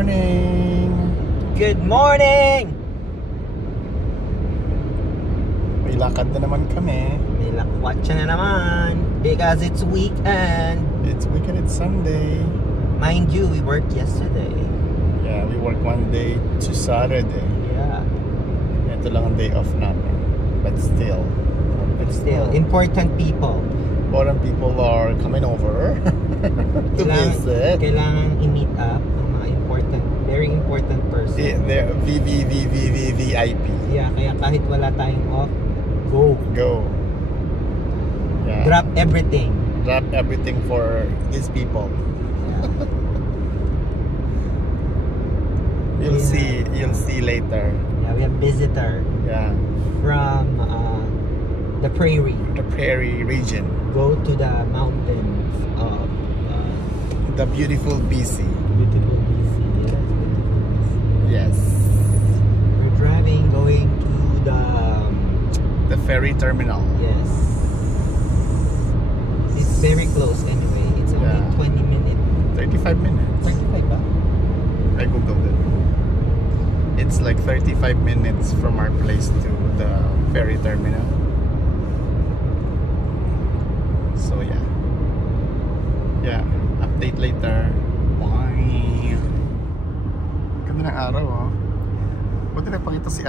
morning! Good morning! May lakad na naman kami. May lakwatsa na naman because it's weekend. It's weekend, it's Sunday. Mind you, we worked yesterday. Yeah, we work Monday to Saturday. Yeah. Ito lang ang day off namin. But still. Important people. Important people are coming over to visit. Kailangan i-meet up ang mga important, very important person. Yeah, they're VIP. Yeah, kaya kahit wala tayong off, Go. Yeah. Drop everything. Drop everything for these people. Yeah. You'll see later. Yeah, we have visitor. Yeah. From the prairie. The prairie region. Go to the mountains of the beautiful BC. Beautiful BC. Yes. We're driving, going to the ferry terminal. Yes. It's very close anyway. It's only 20 minutes. 35 minutes. 35 ba? I googled it. It's like 35 minutes from our place to the ferry terminal. So yeah, update later. Bye. Ganda ng araw, oh. Buti nagpakita si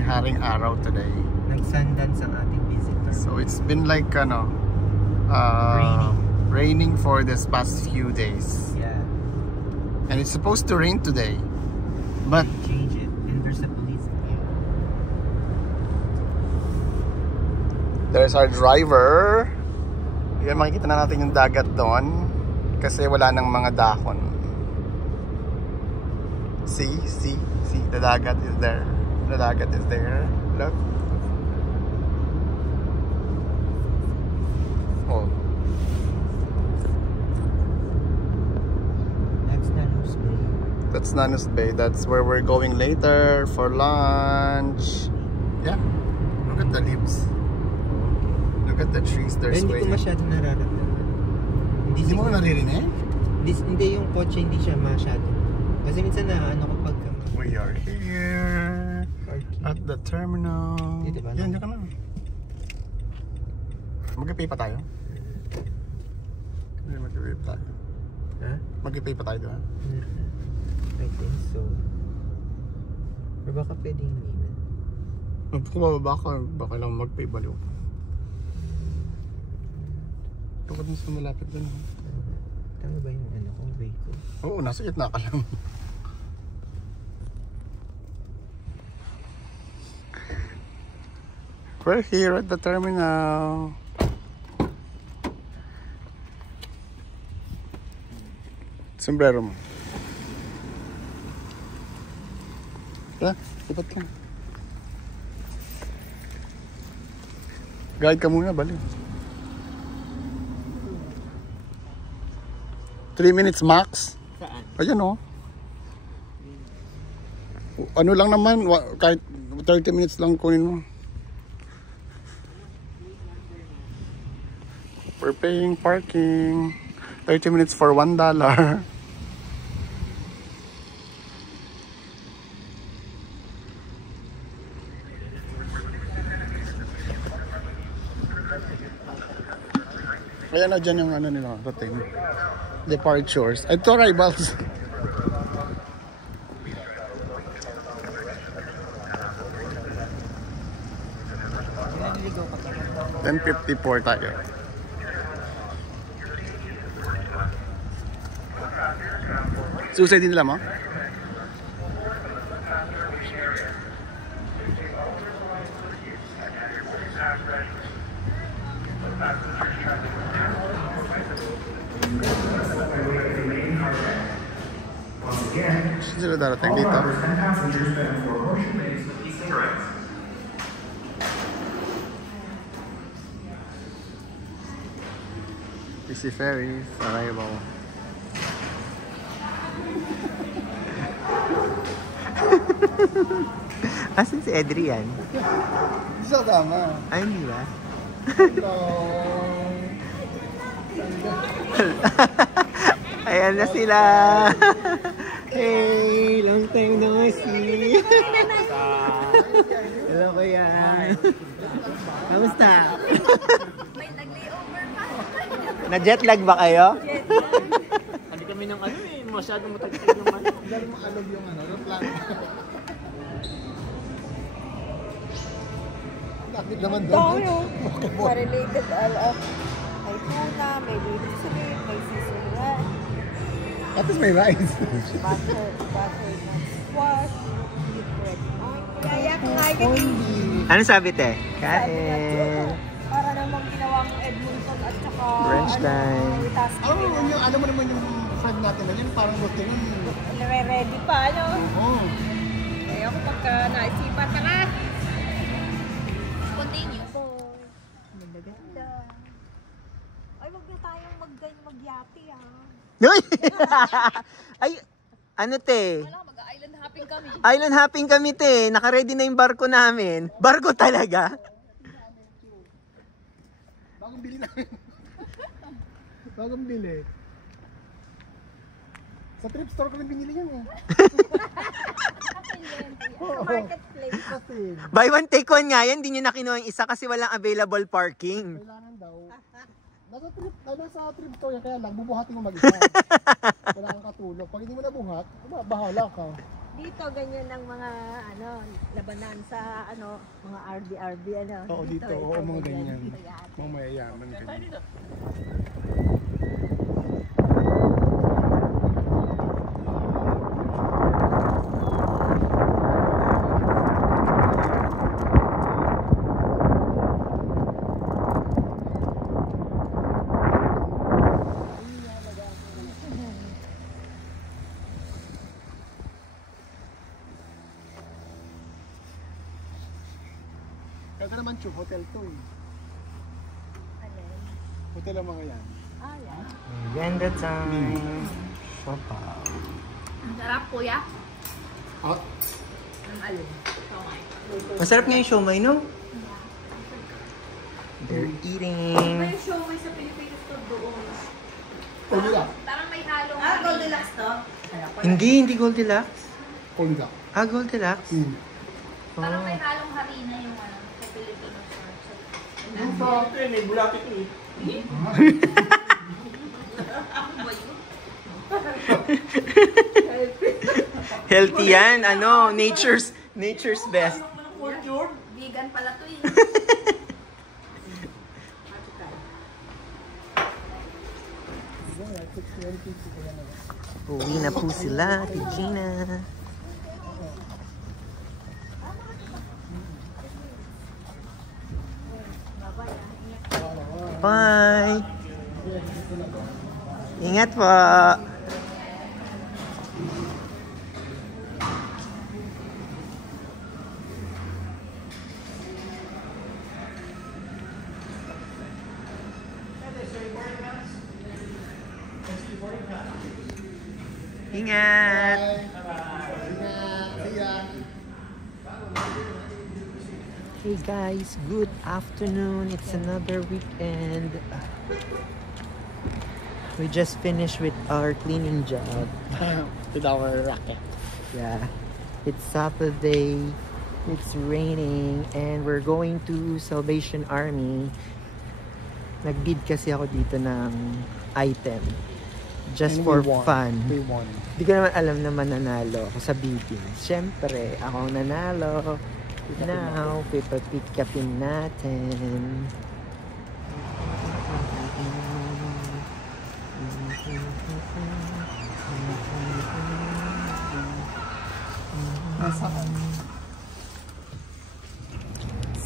Haring Araw today. Nag-sundance ang ating visitor. So it's been like raining for this past few days. Yeah. And it's supposed to rain today. But change it. And there's a police here. There's our driver. Yan, makikita na natin yung dagat doon kasi wala nang mga dahon. See, the dagat is there. The dagat is there. Look. Oh. That's Nanos Bay. That's Nanos Bay. That's where we're going later for lunch. Yeah. Look at the leaves. Look at the trees. There's Hindi ko masyado nararamdaman. Hindi mo naririnig? Hindi yung kotse, hindi siya masyado. Kasi minsan kapag we are here at the terminal. Diba? Yan ka na. Mag-pay pa tayo? Mag-pay pa tayo. Ha? Mag-pay pa tayo doon? I think so. Or baka pwedeng hindi. Kung mababa ka, baka lang mag-pay baliw. Baka dun sa malapit dun. Tama ba yung way ko? Oo, nasa gitna ka lang. We're here at the terminal. Sombrero mo. Tara, lipat ka. Guide ka muna, bali. 3 minutes max. Saan? Ayan o. Ano lang naman, kahit 30 minutes lang kunin mo. We're paying parking. 30 minutes for $1. Ayan na dyan yung nila, routine. Departures. Ito, arrivals. $10.54 tayo. Susay din nila mo? Sila darating dito. PC Ferries arrival. Asan si Adrian? Siya tama. Ay, hindi ba? Hello. Ayan na sila. Hey, long time no see. Hello kuya. Kamusta? May nag-layover pa. Na-jetlag ba kayo? Hindi kami ng ano eh, masyadong matagtag naman. Dahil maalog yung ano, yung plan. Nakit naman daw. Related all of may tuna, may baby shrimp, may sisilian, At least may rice. butternut squash, deep red wine. Kaya kumain. Ano sabi te? Sabi Kain. nga, para namang ginawang Edmonton at saka Brunch time. Witaski. Alam mo naman yung friend natin na yun, parang gusto yun. Nare-ready pa, ano? Oo. Kaya ako pagka naisipan ka na. Continue po. Magaganda. Ay, wag na tayong magyati Uy! Ay, ano te? Wala, mag-island hopping kami. Island hopping kami te. Naka-ready na yung barko namin. Barko talaga? Bagong bili namin. Bagong bili. Sa trip store ko lang binili yun eh. Sa marketplace. Kasi Buy one take one nga yan. Hindi nyo nakinuha yung isa kasi walang available parking. kailangan daw. Nasa trip store yan, kaya lang bubuhatin mo mag-isa. Wala kang katulog. Pag hindi mo nabuhat, bahala ka. Dito ganyan ang mga labanan sa mga RD Oo, dito. Oo, mga ganyan. Mga mayayaman ganyan. Kaya naman Chu, hotel to eh. Hotel ang mga yan. Yan. Ganda time. Sopa. Ang sarap, kuya. Out? Ang alin. Masarap nga yung siomay, no? They're eating. May show may sa Pilipinas to doon. Kolila. Parang may halong Goldilocks to? Hindi Goldilocks. Kolila. Goldilocks. Parang may halong harina yung sa Pilipinas. Yung sa atin eh, bulati ko eh. Healthy yan. Nature's best. Vegan pala to eh. Uwi na po sila, Regina. Bye! Ingat po! Ingat! Hey guys, good afternoon. It's another weekend. We just finished with our cleaning job. With our racket. Yeah, it's Saturday. It's raining and we're going to Salvation Army. Nagbid kasi ako dito ng item. Just And for we won. fun. We won. Hindi ko naman alam na mananalo ako sa bidding. Siyempre, ako ang nanalo. Now, pick upin natin.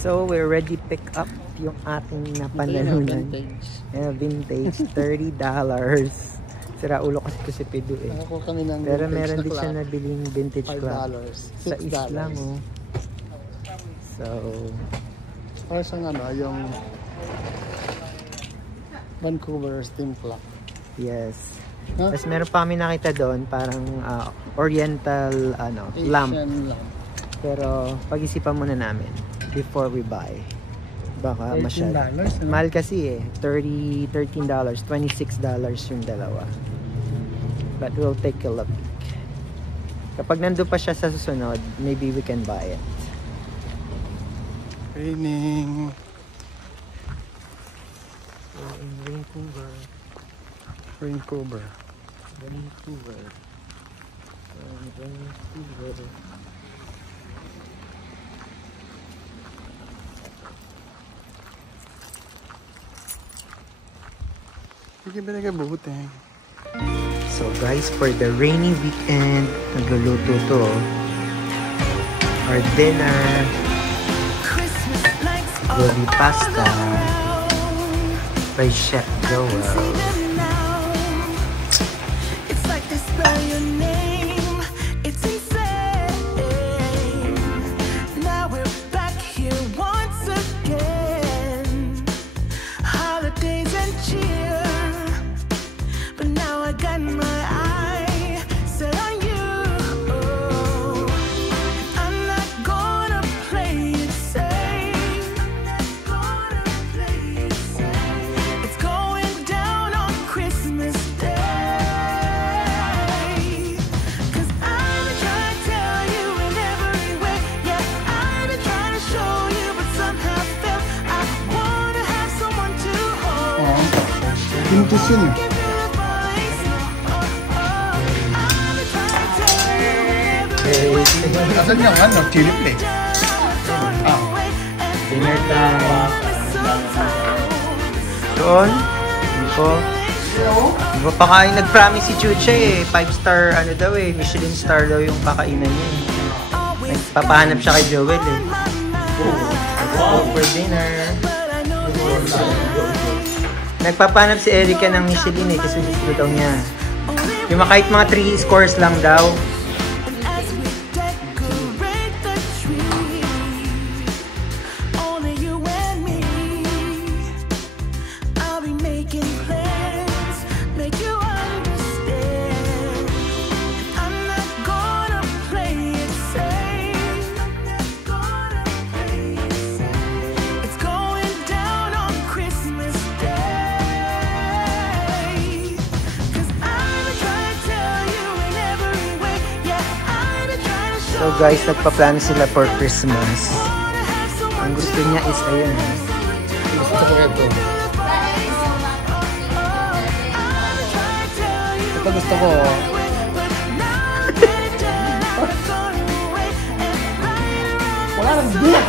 So, we already pick up yung ating napanalunan. Vintage. $30. Sira ulo kasi ito si Pido eh. Ako kami ng Pero vintage meron na din siya clock. nabiling vintage clock. $5. Sa is $6. lang oh. So, Para siyang yung Vancouver steam clock. yes. Huh? Tapos meron pa kami nakita doon, parang oriental lamp. Asian lamp. Pero pag-isipan muna namin before we buy. Baka $13, masyado. ano? Mahal kasi eh. $13, $26 yung dalawa. But we'll take a look. Kapag nandun pa siya sa susunod, maybe we can buy it. Raining. We're in Vancouver. Vancouver. Vancouver. Vancouver. So guys, for the rainy weekend, nagluluto to. Our dinner, gobi pasta by Chef Joel. It's like they spell your name. It's insane. Now we're back here once again. Holidays and cheer. But now I got my eye set on you. I'm not gonna play it safe. I'm not gonna play it safe. It's going down on Christmas Day. 'Cause I've been trying to tell you in every way. Yeah, I've been trying to show you, but somehow felt I wanna have someone to hold. Pintusin. Asan yung ano? Chili flakes? Dinner time. Doon? Di ba pakain? Nag-promise si Chucha eh. 5-star ano daw eh. Michelin star daw yung kakainan niya eh. Nagpapahanap siya kay Joel eh. Go for dinner. Nagpapahanap si Erica ng Michelin eh. Kasi gusto daw niya. Yung kahit mga 3 scores lang daw. As we decorate the tree, only you and me. I'll be making plans, make you understand. I'm not gonna play it safe. I'm not gonna play it safe. It's going down on Christmas Day. 'Cause I've been trying to tell you in every way. Yeah, I've been trying to show So guys, nagpa-plan sila for Christmas. Ang gusto niya is ayun eh. Gusto ko ito. Ito gusto ko. Wala nang biyak.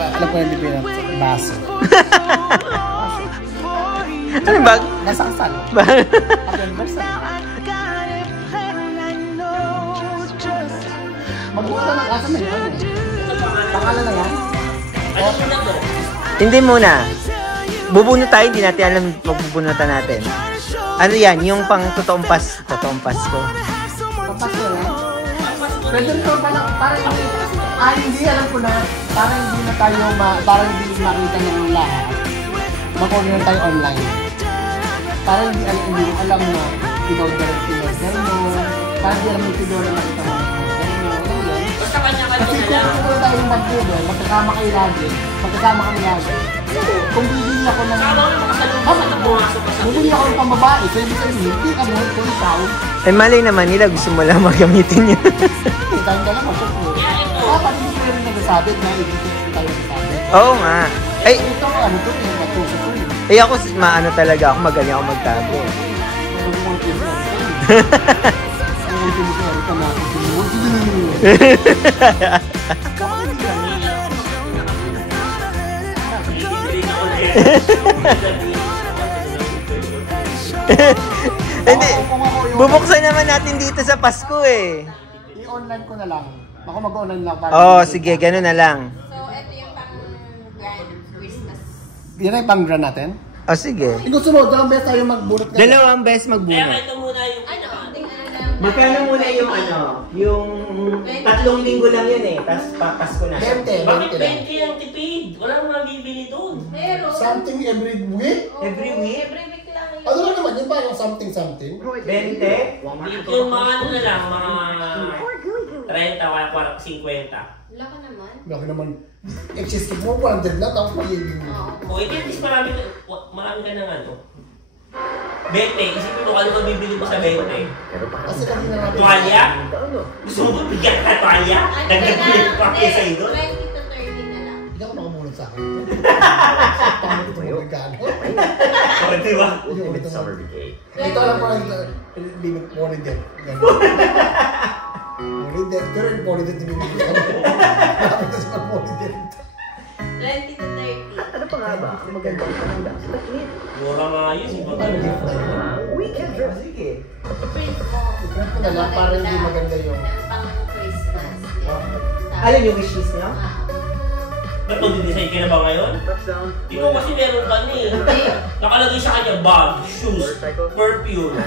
Alam ko yung Pilipino. Baso. Ano ba? Nasa kasal. Magbuka na ng asa na yun. Pangalan na yan? Hindi muna. Bubunot tayo, hindi natin alam magbubunutan natin. Ano yan? Yung pang totoong Pasko. Papas ko na. Pwede rin parang hindi alam ko na. Parang hindi na tayo, parang hindi makita ng lahat. Mag-order na tayo online. Parang hindi alam na in-order mo. Parang hindi alam mo in-order na makita mo. Basta kanya-kanya Kasi na lang. kung tayo mag-order, magkasama kami lagi. Kung bibili ako ng... Sama mo makasalubong at pumasok ka sa Bibili ako ng pambabae, so ibig sabihin, hindi ka mo kung ikaw. Eh malay naman nila, gusto mo lang magamitin yun. Tayo ka lang mo, syempre. Dapat hindi ko rin nagsasabi na hindi tayo nagsasabi. Oo nga. Ay, Ito, ano to, yung matusa to. ako maano talaga ako, magaling ako magtago. Hindi, bubuksan naman natin dito sa Pasko eh. I-online ko na lang. Ako mag-online lang. Oo, sige, gano'n na lang. So, ito yung pang-grand Christmas. Yan ay pang-grand natin? O sige. Gusto mo, dalawang beses tayo magbunot ka. Dalawang beses Kaya magbunot. ito muna yung... Tingnan na lang. Magkano muna yung ano, yung 3 linggo lang yun eh, tapos Pasko na. 20. Bakit 20 ang tipid? Walang mabibili doon. Meron. Something every week? Every week? Every week lang yun. Ano lang naman, yun parang something. 20? Yung mga ano na lang, mga 30 o 50. Laki naman. Laki naman. Cheesecake mo, 100 lang, tapos magiging. O, at least marami ka ng ano. 20. Isipin mo kung ano bibili mo sa 20. Kasi kanina natin. Tuwalya? Gusto mo ba bigyan ka tuwalya? Nagkagulit pa kayo sa idol? 20 to 30 na lang. Hindi ako makamulat sa akin. Paano ito magagano? O, di ba? Summer brigade. Dito lang po lang limit mo rin din. Mo din. Pero yung mo rin din tinibigyan ko. Marami na sa mo rin din. 20 to 30. Ano pa nga ba? Ang maganda ang handa sa taklit. Mura nga yun. Iba Paano gift na yun? Weekend trip. Sige. Print mo. Print ko na lang para hindi maganda yung. Meron pang Christmas. Ayun yung wishlist niyo? Ba't mag-design ka na ba ngayon? Touchdown. Di mo kasi meron ka na eh. Nakalagay sa kanya bag, shoes, perfume. 3.5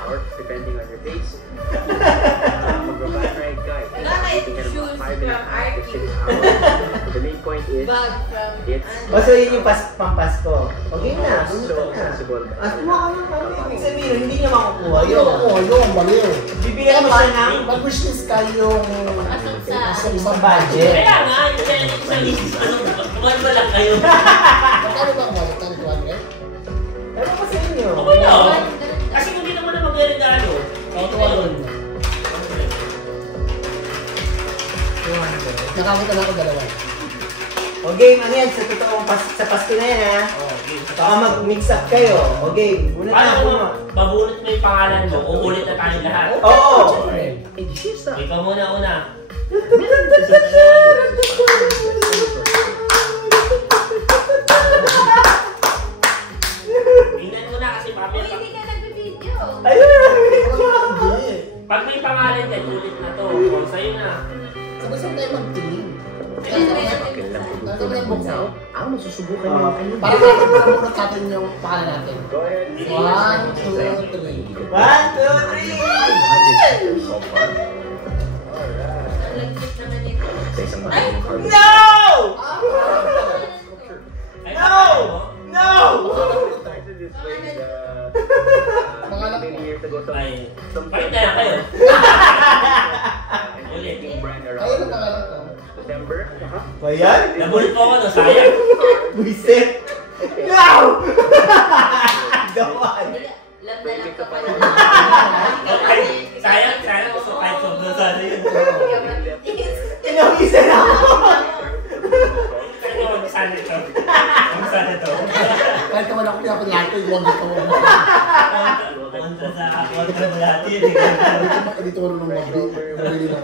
hours depending on your pace. Mag-van ride ka. Shoes from RP. The main point is, Bag from it's O, so yun yung pampasko. Okay na, so pumunta na. accessible. At kumuha ka ng kami. Ibig sabihin, hindi niya makukuha Ayun yun. ako, yun, baliw. Bibigyan mo siya ng Mag-wishlist ka yung Asok isang budget. Kaya nga, yung kaya nito sa lisis, kumain ba lang kayo? Magkano ba ang budget? Ano ba? Pero ko sa inyo. Okay na oh. Kasi kung hindi naman na mag-regalo. Ito ano? Nakakita na ako dalawa. O game, ano yan? Sa totoong sa Pasko na yan ha? Baka mag-mix up kayo. O game, una Paano na. mo, babunot mo yung pangalan mo, uulit na tayo lahat. Oo! Ikaw muna una. Tingnan mo na kasi papi. Hindi ka nag-video. Ayun! Hindi. Pag may pangalan yan, ulit na to. O, sa'yo na. Sabay-sabay tayo magtingin. Ang masusubukan niyo ang kanyang Para makapagpunod natin yung pangalan natin. Go ahead. 1, 2, 3. 1, 2, 3! So far. Ang legit naman ito. Sa isang malaking carbon. No! Ay, No! No! Started this way, Pangalan many ko. years ago, Ay, some palit na lang kayo. and making brand Ayun around ang pangalan ko. December. Ayan? Nabulit mo ako, no? Sayang. Buisit! No! Dawan! Love na lang ka pala. Ay, sayang. So, kahit sobrang sana yun. Inawisa na ako! Kaya mo, sana ito. Ang sana ito. Kahit naman ako pinapalito yung wag ito. Kontra mo lahat yun. Dito ko rin ng wag ito. Nabili lang.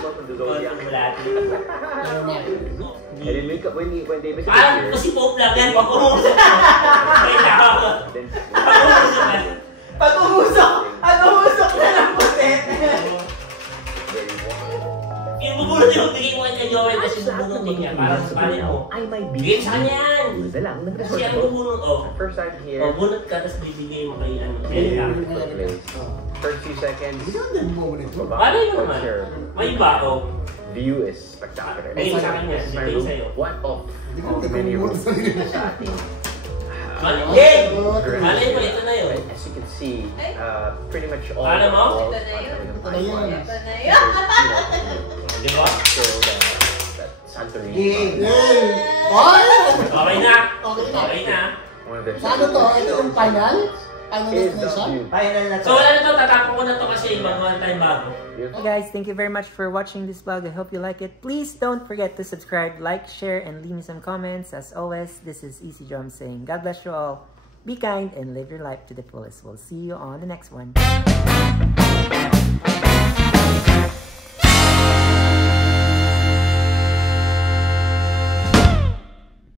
Kontra mo lahat yun. Ano na. And then when they visit Parang here, kasi Pope lang yan. Pag umusap ka. Kaya ako. then Pag umusap ka. Pag umusok na ng puset! very warm. Yung bubulot yung bigay mo kanya Joel kasi bubunutin niya. Parang panin mo. I might Bigay be. sa kanya yan. Wala lang, Kasi ang bubunot, oh. First time here. Bunot ka, tapos bibigay mo kay ano. Kaya First few seconds. Hindi mo nito. Paano yun naman? May iba, oh. View is spectacular. Ayun sa akin yan, This is my bigay room. sa'yo. One of Hindi many ko rooms sa ating. Malay mo, ito na yun. As you can see, pretty much all Alam mo? all- Ito na yun. Ito na yun. Ito na yun. Di ba? So that Santorini. Game! Yay! Ay! Okay na. Okay na. Okay na. One of their Sa ano to? Ito yung final? Final is destination? the view. Final na So wala na to, tatapon ko na to kasi magawa tayo bago. Hey guys, thank you very much for watching this vlog. I hope you like it. Please don't forget to subscribe, like, share, and leave me some comments. As always, this is Easy Drum saying God bless you all. Be kind and live your life to the fullest. We'll see you on the next one.